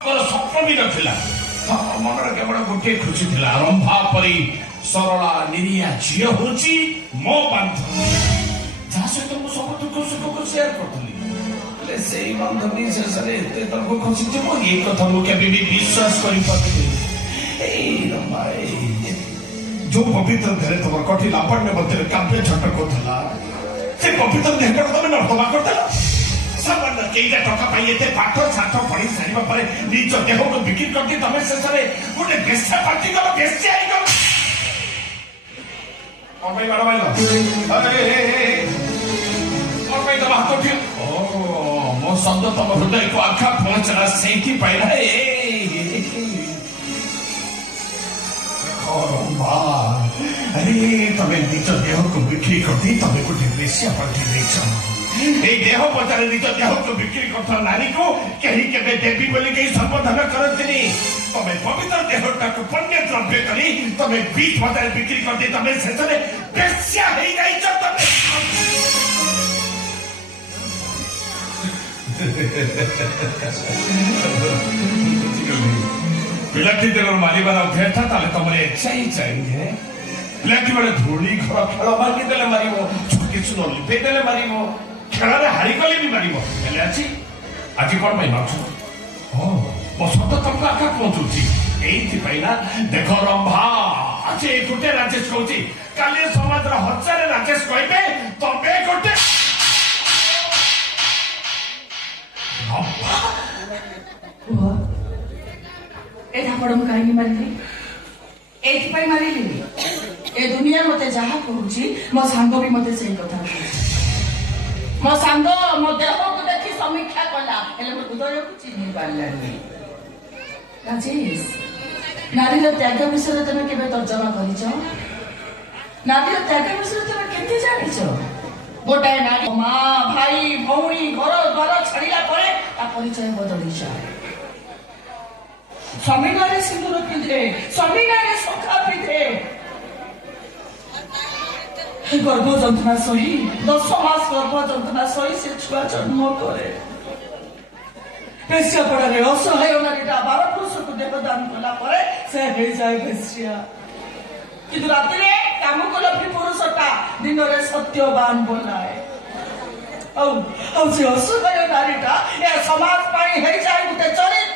स्वप्न भी नथिला मनर केवल गोटे खुशी थिला रंभा परी सरला निरिया झील होची मो बांधवी जहाँ सहित मु सब दुख सुख को शेयर करथली से बांधवी शेषे एते तक खुशी जे मो ये कथा मु केबे भी विश्वास करि पाथि ए रंभा जो पवित्र घरे तुम कठिन लापण्य मध्य काव्य छटक होता से पवित्र देह तुम नर्तमा करदेला सामान्य केईटा टका पाई एते पाठ साठ पढ़ी सारिबा परे निज देह को बिक्री करके तमे शेषे गोटे बेश्या पार्टी कर बेश्या आई गल और भाई बड़ा भाई अरे और भाई तो हाथ उठियो ओ मो शब्द तम हृदय को आखा पहुंचला सेठी पाइला अरे तमे निज देह को बिक्री करती तमे गोटे बेश्या पार्टी देछ देह बजार निज देह को बिक्री करता नारी को कहीं केबे देवी बोली कहीं संबोधन करती तमे पवित्र देहटा को पुण्य द्रव्य करी तमे बीच बजार बिक्री करती तमे शेष बेश्या हो जाइछ तमे पिलाटी देवर मारिबार अभ्यास था ताले तमरे चाहिए पिलाटी बेले धूली घर खेल मार्गी देले मारिबो छोटी सुनो लिपे देले मारिबो खेल हारी गले भी मारिबो हेले अछि आज कोन भाई माछु ओ मो शब्द तुमको आका पहुंचुची एइथि पाइना देखो रंभा आज गोटे राजेश कहूची काली समाज रा हजार राजेश कहबे तबे गोटे एटा पड़म काहे मारिली एथि पई मारिली ए दुनिया मते जहा कहूची मो सांग भी मते सेही कथा मो सांग मो देह को देखि समीक्षा कला हेले मो हृदय को चिन्हि पारलानी राजेश नारी रो त्याग विषय तमे केबे तर्जमा करिছো नारी रो त्याग विषय तमे केते जानिছো गोटे नारी मां भाई भौणी घर द्वार छाड़िला परे ता परिचय बदली जाए स्वामी गारे सिंदूर पिंधे स्वामी गारे शोखा पिंधे गर्भ जंतना सही 10 मास गर्भ जंतना सही से छुआ जन्म करे बेश्या पड़े असहाय नारीटा 12 पुरुष को देवदान कला परे से हे जाए बेश्या किंतु रात्रि काम कला भी पुरुषटा दिन रे सत्यवान बोलाए औ से असहाय नारीटा ए समाज पाई हे जाए गुटे चरित्र